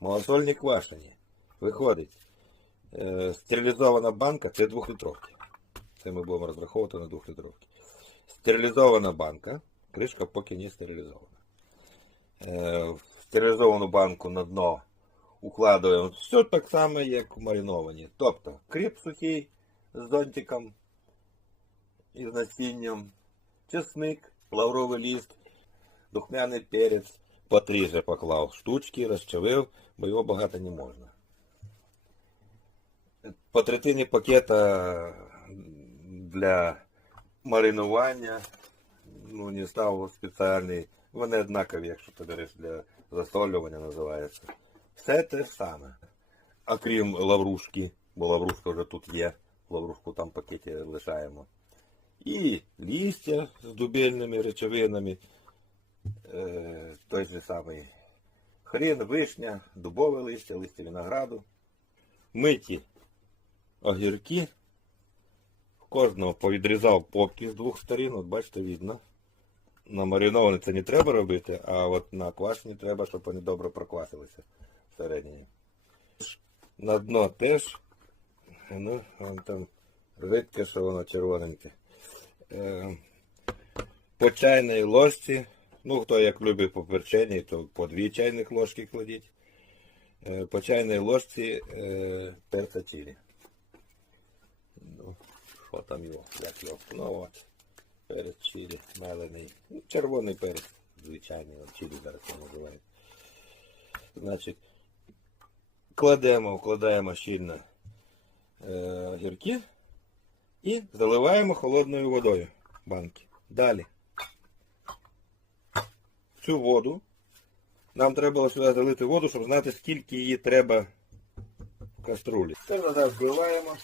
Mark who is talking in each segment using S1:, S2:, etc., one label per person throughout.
S1: малосольні квашені. Виходить. Е, стерилізована банка це двохлітровки. Це ми будемо розраховувати на двохлітровки. Стерилізована банка, кришка поки не стерилізована. Е, в стерилізовану банку на дно укладуємо все так само, як в мариновані. Тобто кріп сухий з зонтиком і з насінням, чесник, лавровий ліст, духмяний перець, по три же поклав штучки, розчавив, бо його багато не можна. По третині пакета для маринування ну, не став спеціальний. Вони однакові, якщо ти береш для засолювання, називається. Все те ж саме. Окрім лаврушки, бо лаврушка вже тут є. Лаврушку там в пакеті лишаємо. І листя з дубельними речовинами. Е, той же самий хрін, вишня, дубове листя, листя винограду. Миті огірки. Кожного повідрізав попки з двох сторін, от бачите, видно. На мариновані це не треба робити, а от на квашені треба, щоб вони добре проквасилися всередині. На дно теж. Ну, вон там ридке, що воно червоненьке. Е, по чайній ложці. Ну, хто як любить по перченні, то по дві чайних ложки кладіть. Е, по чайній ложці е, перця чилі. Ну, що там його? Як його? Ну от. Перець чилі, мелений. Ну, червоний перець, звичайний, чилі зараз його називають. Значить, кладемо, вкладаємо щільно е, огірки і заливаємо холодною водою банки. Далі. Цю воду. Нам треба було сюди залити воду, щоб знати, скільки її треба в каструлі. Тепер назад зливаємо.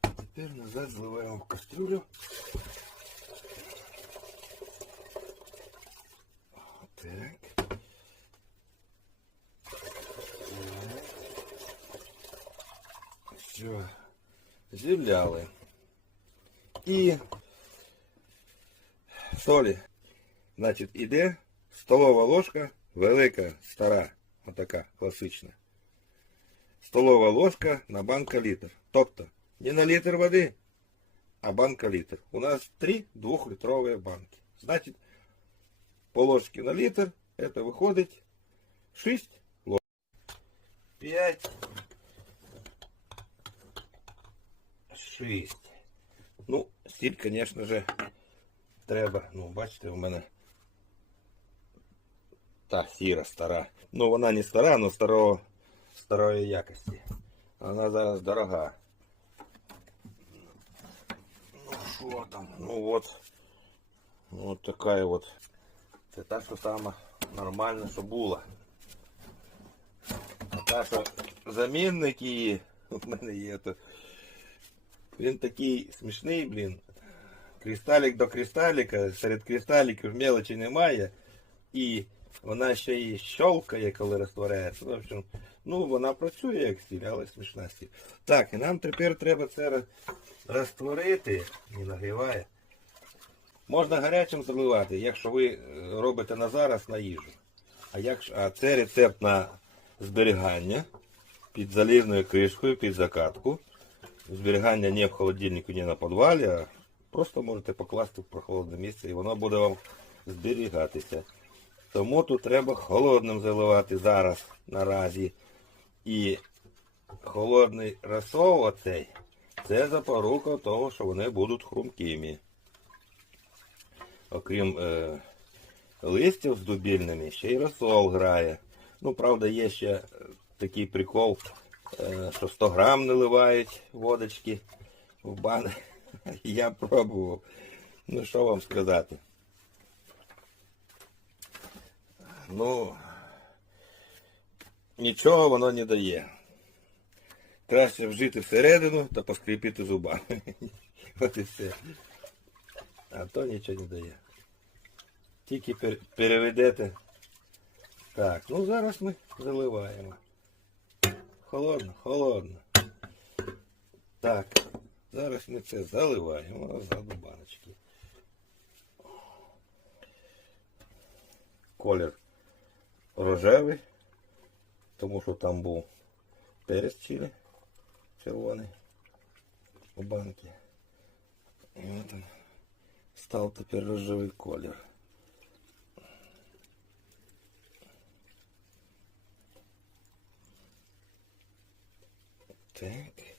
S1: Тепер назад зливаємо в кастрюлю. Так. Все. Зіляли. І солі. Значить, іде столова ложка, велика, стара, отака, класична. Столова ложка на банка літр. Тобто, не на літр води, а банка літр. У нас три двухлитровые банки. Значит, по ложке на литр это выходит 6 ложек. 5, 6. Ну, стиль, конечно же, треба. Ну, бачите, у мене та сіра стара. Ну, вона не стара, але старого, старої якості. Вона зараз дорога. Ну, що там? Ну от. Вот така от. Це та, що сама нормальна, що була. А та, що замінник її у мене є, то він такий смішний, блін. Кристалік до кристаліка, серед кристаліків мелочі немає. І вона ще й щолкає, коли розтворяється. В общем, ну вона працює як стіль, але смішна стіль. Так, і нам тепер треба це розтворити. Не нагріває. Можна гарячим заливати, якщо ви е, робите на зараз на їжу. А, якщо, а це рецепт на зберігання під залізною кришкою, під закатку. Зберігання не в холодильнику, не на підвалі, а просто можете покласти в прохолодне місце і воно буде вам зберігатися. Тому тут треба холодним заливати зараз наразі. І холодний розсол оцей, це запорука того, що вони будуть хрумкими. Окрім е, листів з дубільними, ще й розсол грає. Ну, правда, є ще е, такий прикол, е, що 100 грам наливають водочки в бани. Я пробував. Ну, що вам сказати? Ну, нічого воно не дає. Краще вжити всередину та поскріпити зубами. От і все. А то нічого не дає. Тільки пер- переведете. Так, ну зараз ми заливаємо. Холодно, холодно. Так, зараз ми це заливаємо назад у баночки. Колір рожевий, тому що там був перець чилі червоний у банці. І от він став тепер рожевий колір. Так.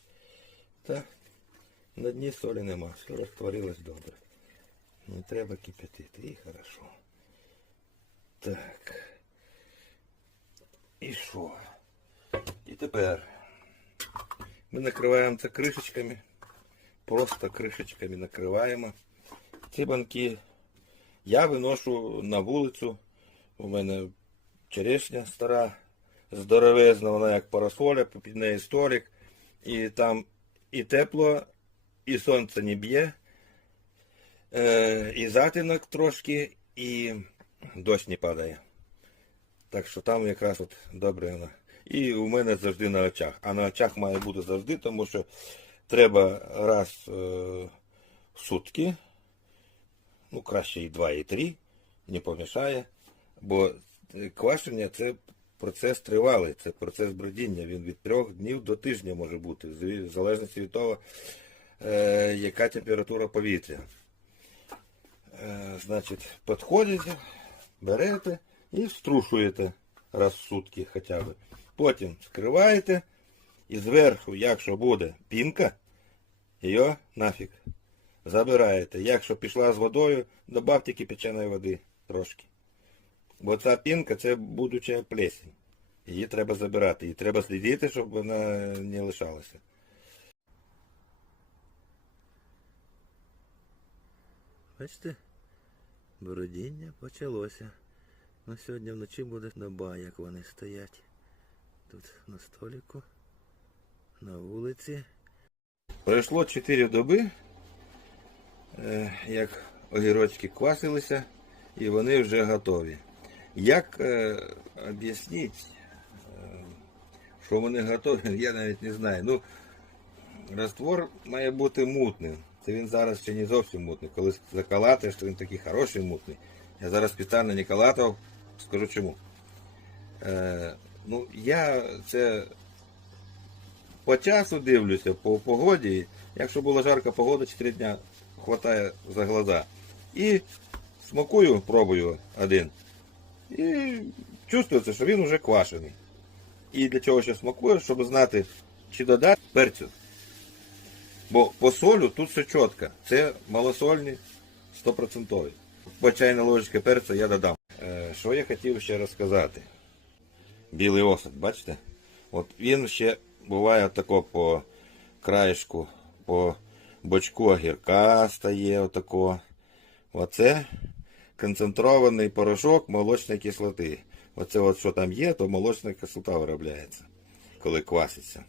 S1: Так. На дні солі нема, все розтворилось добре. Не треба кипятити, і хорошо. Так. І що? І тепер ми накриваємо це кришечками. Просто кришечками накриваємо. Ці банки я виношу на вулицю. У мене черешня стара, здоровезна, вона як парасоля, під неї столик. І там і тепло, і сонце не б'є, е, і затінок трошки, і дощ не падає. Так що там якраз от добре. І у мене завжди на очах. А на очах має бути завжди, тому що треба раз е, в сутки, ну краще і два, і три, не помішає. Бо квашення це процес тривалий, це процес бродіння. Він від трьох днів до тижня може бути, в залежності від того, е, яка температура повітря. Е, значить, підходите, берете і вструшуєте раз в сутки хоча б. Потім скриваєте і зверху, якщо буде пінка, її нафіг. Забираєте. Якщо пішла з водою, добавте кипяченої води трошки. Бо ця пінка це будуча плесень. Її треба забирати. І треба слідити, щоб вона не лишалася. Бачите, бородіння почалося. Ну, сьогодні вночі буде доба, як вони стоять. Тут на столику, на вулиці. Пройшло 4 доби, е, як огірочки квасилися, і вони вже готові. Як е, об'яснити, е, що вони готові, я навіть не знаю. Ну, раствор має бути мутним. Це він зараз ще не зовсім мутний. Коли закалатаєш, то він такий хороший мутний. Я зараз спеціально не калатав, скажу чому. Е, ну, я це по часу дивлюся, по погоді. Якщо була жарка погода, 4 дня хватає за глаза. І смакую, пробую один. І чувствується, що він вже квашений. І для чого ще смакує, щоб знати, чи додати перцю. Бо по солю тут все чітко. Це малосольні 100%. По чайна ложечка перцю я додам. Е, що я хотів ще розказати? Білий осад, бачите? От він ще буває тако по краєшку, по бочку огірка стає отако. Оце концентрований порошок молочної кислоти. Оце от що там є, то молочна кислота виробляється, коли кваситься.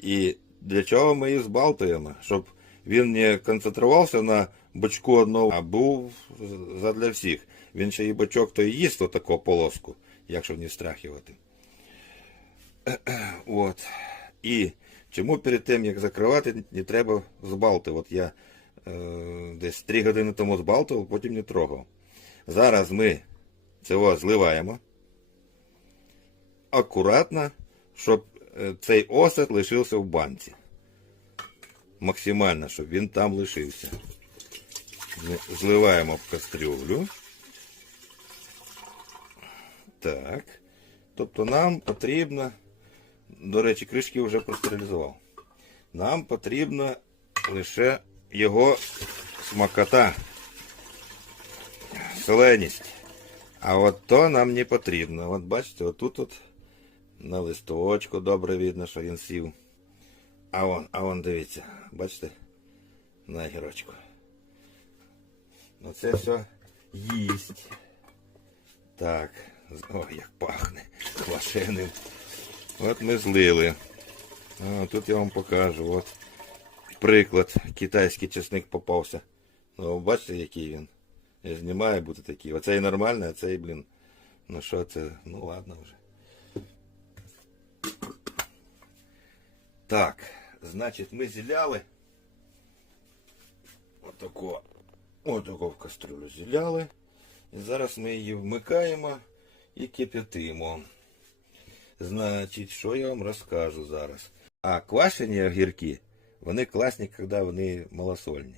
S1: І для чого ми її збалтуємо? Щоб він не концентрувався на бочку одного, а був задля всіх. Він ще і бочок то і їсть отаку полоску, якщо не страхувати. От. І чому перед тим, як закривати, не треба збалти. От я е, десь 3 години тому збалтував, потім не трогав. Зараз ми цього зливаємо акуратно, щоб цей осад лишився в банці. Максимально, щоб він там лишився. Зливаємо в кастрюлю. Так. Тобто нам потрібно, до речі, кришки вже простерилізував. Нам потрібно лише його смакота, соленість. А от то нам не потрібно. От бачите, отут от на листочку добре видно, що він сів. А вон, а вон дивіться, бачите? На гірочку. Ну це все їсть. Так. Ой, як пахне квашеним. От ми злили. А, тут я вам покажу. От приклад. Китайський чесник попався. Ну, бачите, який він. Я ж не має бути такий. Оцей нормальний, а цей, блін. Ну що це? Ну ладно вже. Так, значить, ми зіляли. Отако. Отако в кастрюлю зіляли. І зараз ми її вмикаємо і кип'ятимо. Значить, що я вам розкажу зараз? А квашені огірки, вони класні, коли вони малосольні.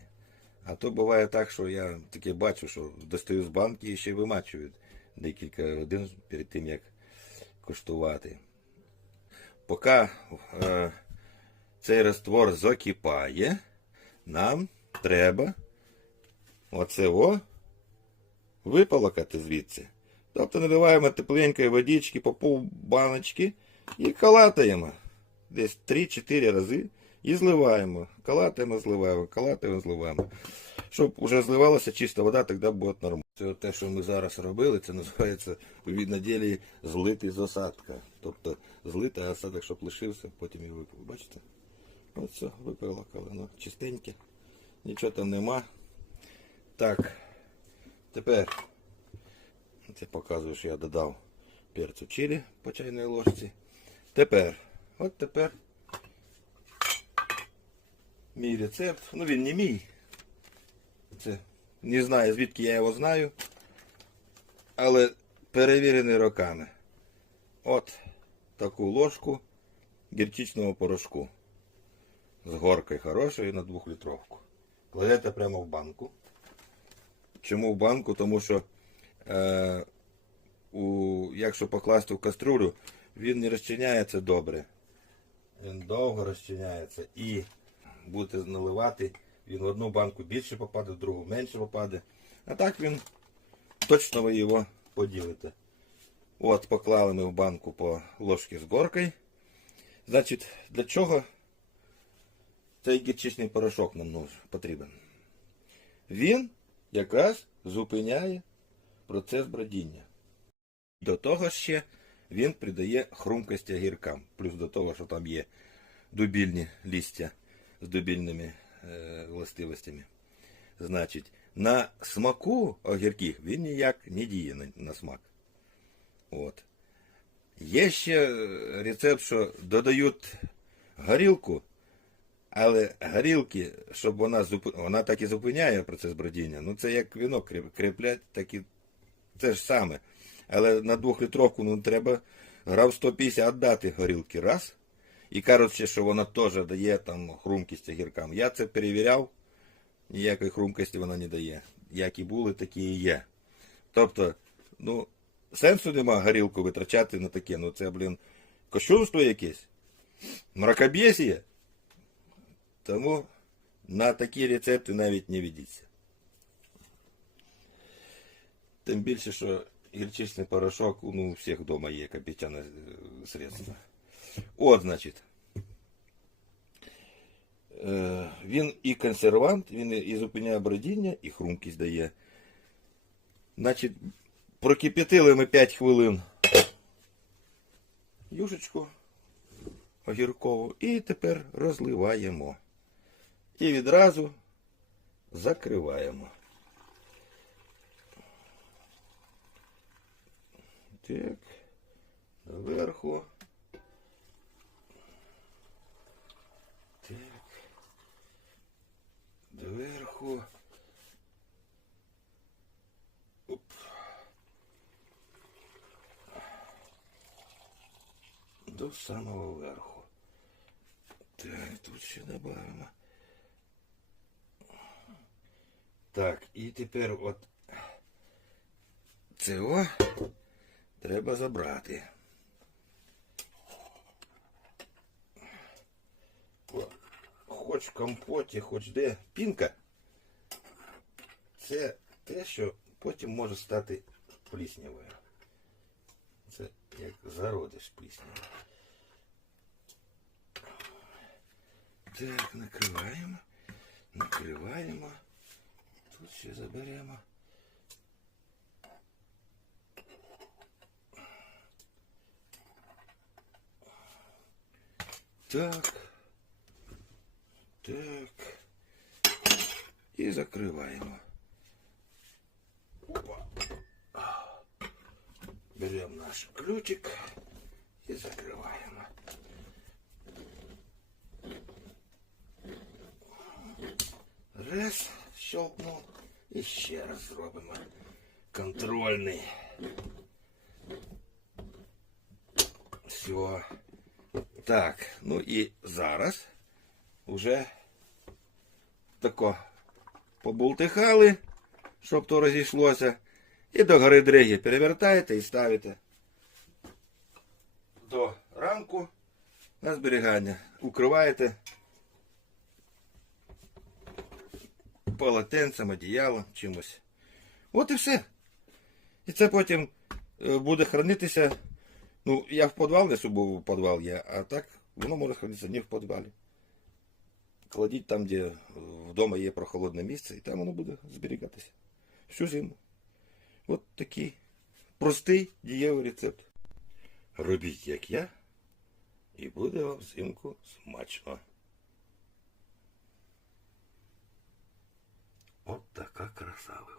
S1: А то буває так, що я таке бачу, що достаю з банки і ще вимачують декілька годин перед тим, як куштувати. Поки е, цей раствор закипає, нам треба оце о виполокати звідси. Тобто наливаємо тепленької водички по пол баночки і калатаємо десь 3-4 рази і зливаємо. Калатаємо, зливаємо, калатаємо, зливаємо. Щоб вже зливалася чиста вода, тоді буде нормально. Це те, що ми зараз робили, це називається у відноділі злитий з осадка. Тобто злитий осадок, щоб лишився, потім і випив. Бачите? Ось все, випилокали. Ну, чистеньке. Нічого там нема. Так. Тепер це показую, що я додав перцю чилі по чайній ложці. Тепер, от тепер мій рецепт. Ну він не мій. Це не знаю, звідки я його знаю. Але перевірений роками. От таку ложку гірчичного порошку. З горкою хорошою на двохлітровку. Кладете прямо в банку. Чому в банку? Тому що е, у, якщо покласти в каструлю, він не розчиняється добре. Він довго розчиняється і будете наливати, він в одну банку більше попаде, в другу менше попаде. А так він точно ви його поділите. От, поклали ми в банку по ложці з горкою. Значить, для чого цей гірчичний порошок нам потрібен? Він якраз зупиняє процес бродіння. До того ще він придає хрумкості огіркам. Плюс до того, що там є дубільні листя з дубільними е, властивостями. Значить, на смаку огірків він ніяк не діє на, на смак. От. Є ще рецепт, що додають горілку, але горілки, щоб вона зуп... вона так і зупиняє процес бродіння. Ну це як віно кріп- кріплять, так і те ж саме. Але на двохлітровку ну, треба грав 150 дати горілки раз. І кажуть, що вона теж дає там хрумкість огіркам. Я це перевіряв, ніякої хрумкості вона не дає. Які були, такі і є. Тобто, ну, сенсу нема горілку витрачати на таке. Ну це, блін, кощунство якесь. Мракобєсія. Тому на такі рецепти навіть не ведіться. Тим більше, що гірчичний порошок ну, у всіх вдома є копійчане е, средство. От, значить. Е, Він і консервант, він і зупиняє бродіння, і хрумкість дає. Значить, прокип'ятили ми 5 хвилин юшечку огіркову і тепер розливаємо. І відразу закриваємо. Так, доверху. Так. Доверху. Оп. До самого верху. Так, тут ще добавимо. Так, і тепер от цього треба забрати. Хоч в компоті, хоч де пінка. Це те, що потім може стати пліснявою. Це як зародиш плісняви. Так, накриваємо, накриваємо. Тут ще заберемо. Так. Так. І закриваємо. Опа. Беремо наш ключик і закриваємо. Раз, щелкнув. І ще раз зробимо контрольний. Все. Так, ну і зараз уже тако побултихали, щоб то розійшлося. І до гори дриги перевертаєте і ставите до ранку на зберігання. Укриваєте полотенцем, одіялом, чимось. От і все. І це потім е, буде хранитися. Ну, я в підвал несу, бо в підвал є, а так воно може хранитися не в підвалі. Кладіть там, де е, вдома є прохолодне місце, і там воно буде зберігатися. Всю зиму. От такий простий дієвий рецепт. Робіть, як я, і буде вам взимку смачно. От така краса виходить.